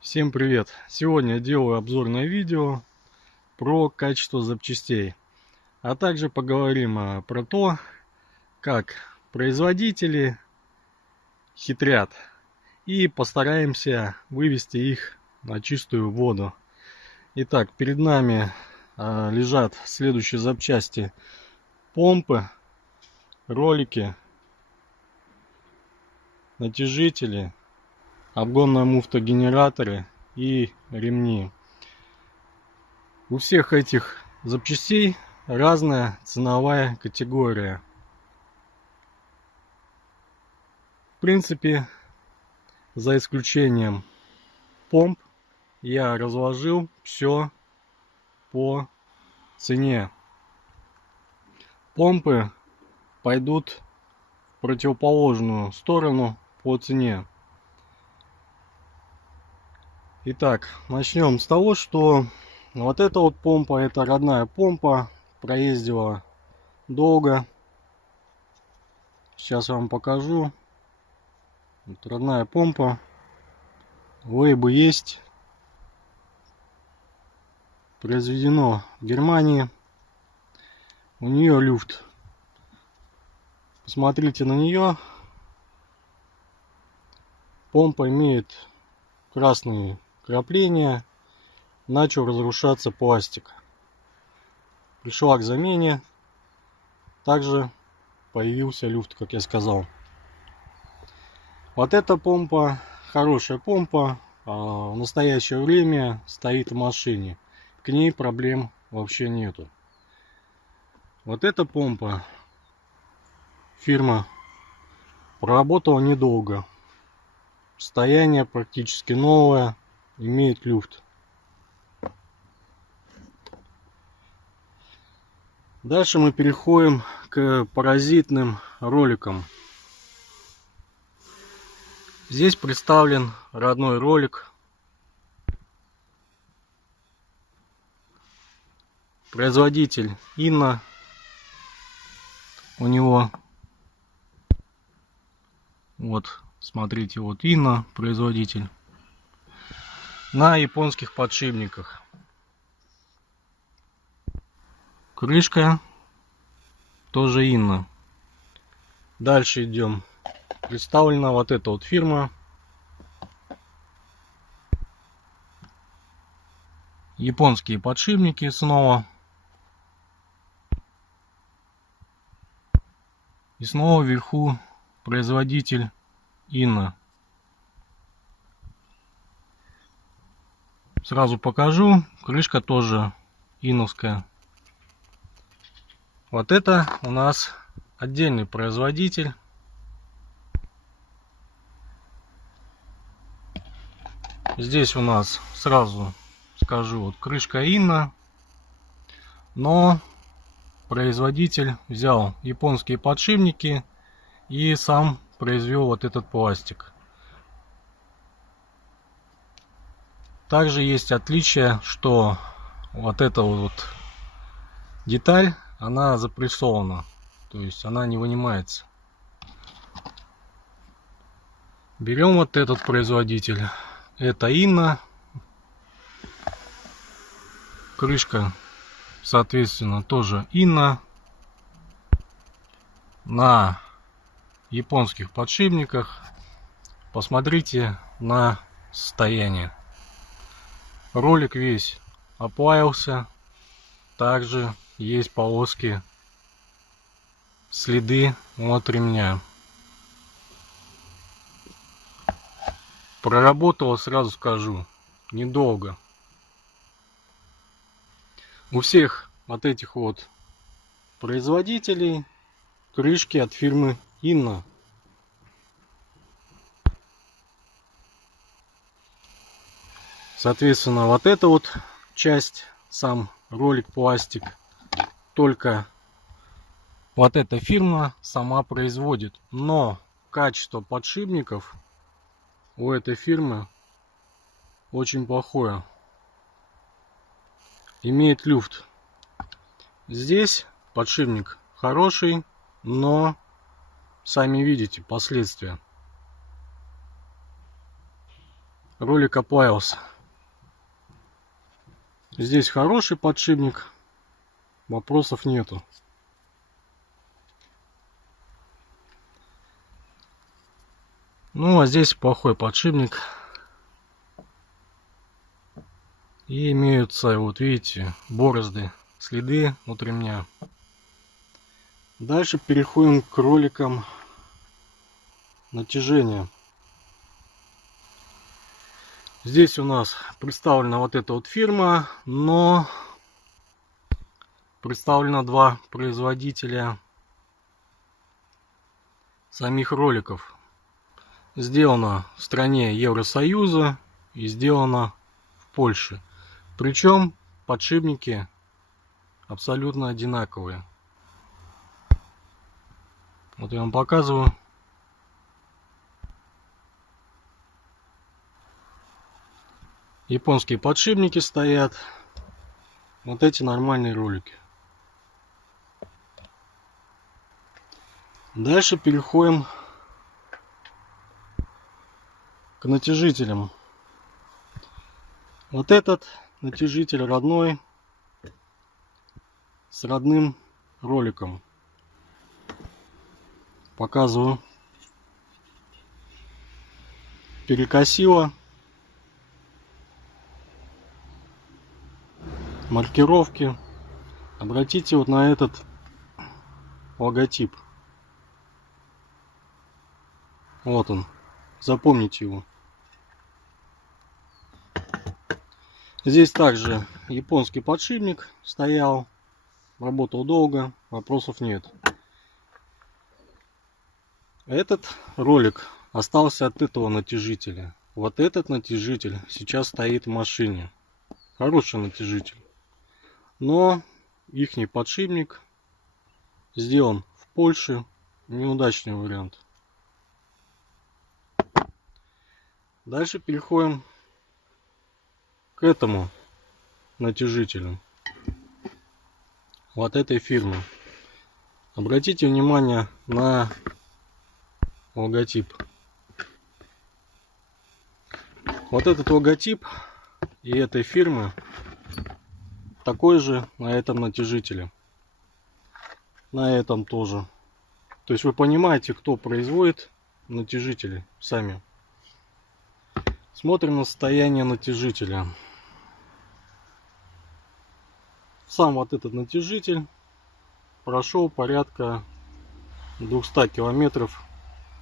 Всем привет! Сегодня я делаю обзорное видео про качество запчастей, а также поговорим про то, как производители хитрят, и постараемся вывести их на чистую воду. Итак, перед нами лежат следующие запчасти: помпы, ролики, натяжители, обгонная муфта, генераторы и ремни. У всех этих запчастей разная ценовая категория. В принципе, за исключением помп, я разложил все по цене. Помпы пойдут в противоположную сторону по цене. Итак, начнем с того, что вот эта вот помпа, это родная помпа, проездила долго. Сейчас я вам покажу. Вот родная помпа, лейбы есть, произведено в Германии. У нее люфт. Посмотрите на нее. Помпа имеет красные крапления, начал разрушаться пластик. Пришла к замене. Также появился люфт, как я сказал. Вот эта помпа хорошая помпа, в настоящее время стоит в машине, к ней проблем вообще нету. Вот эта помпа фирма проработала недолго, состояние практически новое, имеет люфт. Дальше мы переходим к паразитным роликам. Здесь представлен родной ролик. Производитель Инна. У него вот, смотрите, вот Инна, производитель. На японских подшипниках. Крышка тоже Инна. Дальше идем. Представлена вот эта вот фирма. Японские подшипники снова. И снова вверху производитель Инна. Сразу покажу. Крышка тоже инновская. Вот это у нас отдельный производитель. Здесь у нас, сразу скажу, вот крышка Инна, но производитель взял японские подшипники и сам произвел вот этот пластик. Также есть отличие, что вот эта вот деталь, она запрессована, то есть она не вынимается. Берем вот этот производитель. Это Инна. Крышка, соответственно, тоже Инна. На японских подшипниках. Посмотрите на состояние. Ролик весь оплавился. Также есть полоски, следы от ремня. Проработала, сразу скажу, недолго. У всех вот этих вот производителей крышки от фирмы Инна. Соответственно, вот эта вот часть, сам ролик пластик, только вот эта фирма сама производит. Но качество подшипников у этой фирмы очень плохое. Имеет люфт. Здесь подшипник хороший, но сами видите последствия. ролик оплавился. Здесь хороший подшипник, вопросов нету. Ну а здесь плохой подшипник. И имеются, вот видите, борозды, следы от ремня. Дальше переходим к роликам натяжения. Здесь у нас представлена вот эта вот фирма, но представлено два производителя самих роликов. Сделано в стране Евросоюза и сделано в Польше. Причем подшипники абсолютно одинаковые. Вот я вам показываю. Японские подшипники стоят. Вот эти нормальные ролики. Дальше переходим к натяжителям. Вот этот натяжитель родной с родным роликом. Показываю. Перекосило. Маркировки. Обратите вот на этот логотип. Вот он. Запомните его. Здесь также японский подшипник стоял. Работал долго. Вопросов нет. Этот ролик остался от этого натяжителя. Вот этот натяжитель сейчас стоит в машине. Хороший натяжитель. Но ихний подшипник сделан в Польше. Неудачный вариант. Дальше переходим к этому натяжителю. Вот этой фирмы. Обратите внимание на логотип. Вот этот логотип и этой фирмы такой же на этом натяжителе. На этом тоже. То есть вы понимаете, кто производит натяжители сами. Смотрим на состояние натяжителя. Сам вот этот натяжитель прошел порядка 200 километров.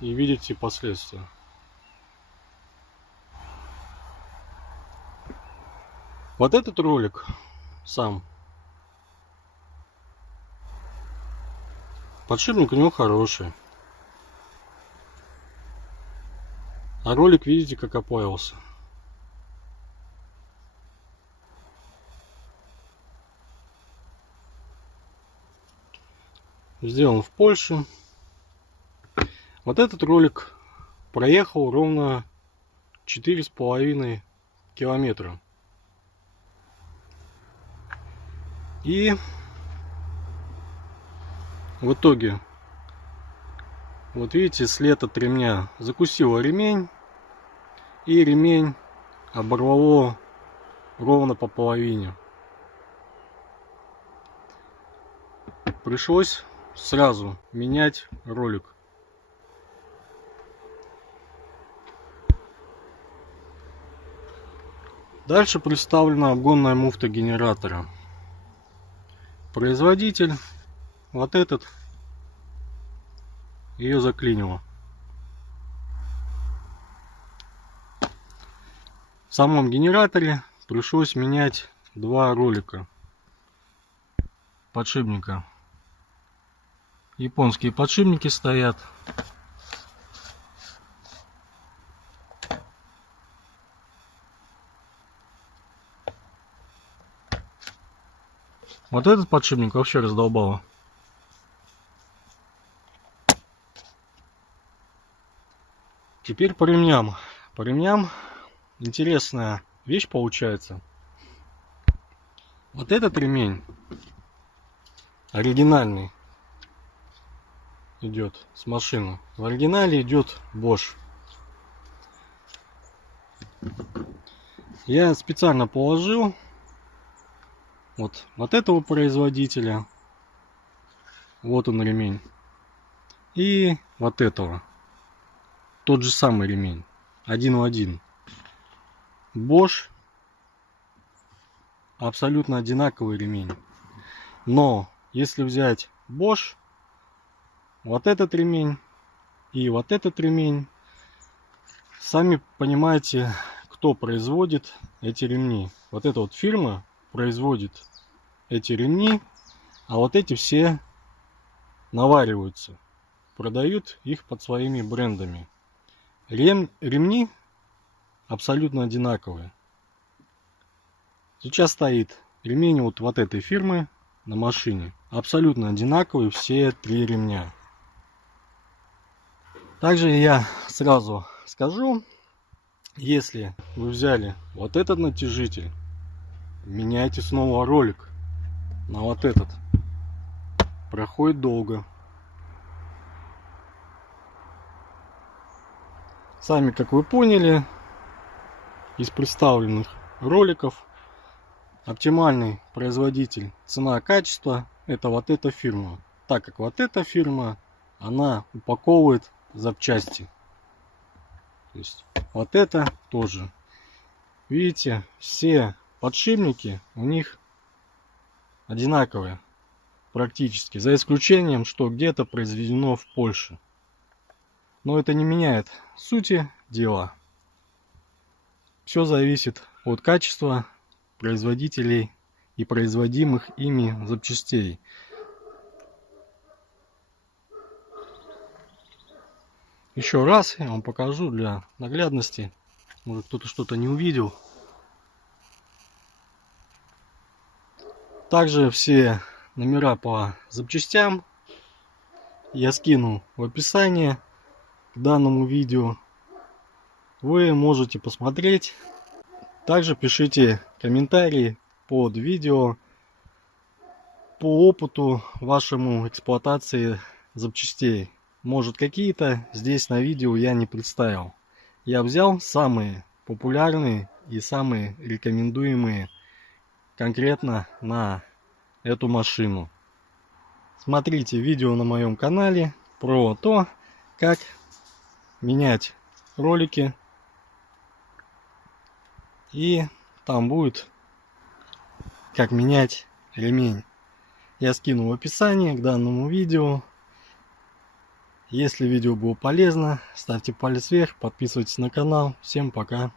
И видите последствия. Вот этот ролик сам. Подшипник у него хороший. А ролик, видите, как оплавился. Сделан в Польше. Вот этот ролик проехал ровно 4,5 километра. И в итоге, вот видите, след от ремня. Закусило ремень. И ремень оборвало ровно по половине. Пришлось сразу менять ролик. Дальше представлена обгонная муфта генератора. Производитель вот этот, ее заклинило. В самом генераторе пришлось менять два ролика подшипника. Японские подшипники стоят. Вот этот подшипник вообще раздолбало. Теперь по ремням. По ремням интересная вещь получается. Вот этот ремень оригинальный идет с машины. В оригинале идет Bosch. Я специально положил вот этого производителя. Вот он ремень. И вот этого. Тот же самый ремень. Один в один. Bosch. Абсолютно одинаковый ремень. Но если взять Bosch, вот этот ремень и вот этот ремень, сами понимаете, кто производит эти ремни. Вот эта вот фирма производит эти ремни, а вот эти все навариваются, продают их под своими брендами. Ремни абсолютно одинаковые. Сейчас стоит ремень вот этой фирмы на машине. Абсолютно одинаковые все 3 ремня. Также я сразу скажу, если вы взяли вот этот натяжитель, меняйте снова ролик на вот этот. Проходит долго. Сами, как вы поняли, из представленных роликов, оптимальный производитель цена-качество это вот эта фирма. Так как вот эта фирма, она упаковывает запчасти. То есть вот это тоже. Видите, все подшипники у них одинаковые практически. За исключением, что где-то произведено в Польше. Но это не меняет сути дела. Все зависит от качества производителей и производимых ими запчастей. Еще раз я вам покажу для наглядности. Может, кто-то что-то не увидел. Также все номера по запчастям я скину в описании к данному видео. Вы можете посмотреть. Также пишите комментарии под видео по опыту вашему эксплуатации запчастей. Может, какие-то здесь на видео я не представил. Я взял самые популярные и самые рекомендуемые конкретно на эту машину. Смотрите видео на моем канале про то, как менять ролики. И там будет, как менять ремень. Я скину в описании к данному видео. Если видео было полезно, ставьте палец вверх, подписывайтесь на канал. Всем пока.